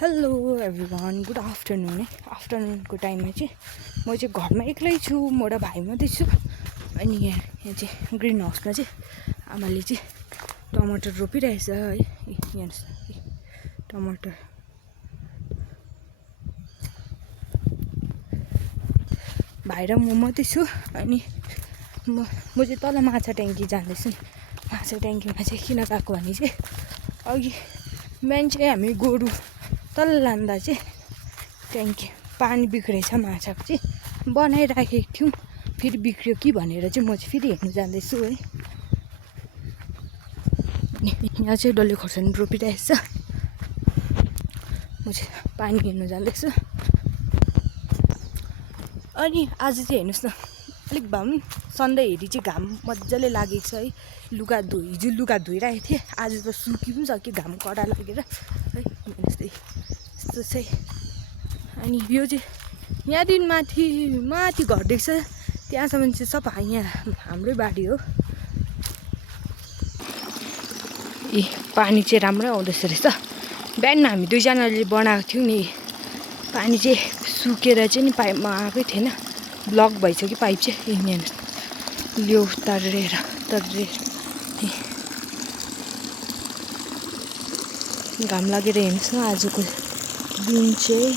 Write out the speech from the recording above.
Hello everyone, good afternoon है। आफ्टरनुनको टाइममा चाहिँ म चाहिँ घरमा एक्लै छु, म र भाइ मात्रै छु। अनि यहाँ चाहिँ ग्रिन हाउसमा चाहिँ आमाले चाहिँ टमाटर रोपिरहेछ है। यहाँ टमाटर भाइ र म मात्रै छु। अनि म चाहिँ तल माछा ट्याङ्की जाँदैछु नि। माछा ट्याङ्कीमा चाहिँ किन गएको भने चाहिँ अघि बिहान चाहिँ हामी गोरु तल लाँदा चाहिँ ट्याङ्की पानी बिग्रेछ, माछाको चाहिँ बनाइराखेको थियौँ, फेरि बिग्रियो कि भनेर चाहिँ म चाहिँ फेरि हेर्नु जाँदैछु है। यहाँ चाहिँ डल्ले खोर्सानी रोपिरहेछ, म चाहिँ पानी हेर्नु जाँदैछु। अनि आज चाहिँ हेर्नुहोस् न, अलिक भए पनि सन्डे हेरी चाहिँ घाम मजाले लागेको छ है। हिजो लुगा धोइरहेको थिएँ, आज त सुकि पनि सक्यो घाम कडा लागेर है। यस्तो चाहिँ अनि यो चाहिँ यहाँदेखि माथि घर देख्छ, त्यहाँसम्म चाहिँ सब यहाँ हाम्रै बारी हो। ए पानी चाहिँ राम्रै आउँदैछ रहेछ। बिहान हामी दुईजनाले बनाएको थियौँ नि, पानी चाहिँ सुकेर चाहिँ नि पाइपमा आएकै थिएन, ब्लक भइसक्यो पाइप चाहिँ। यहाँ लियो तरेर घाम लागेर हेर्नुहोस् न, आजको दिन चाहिँ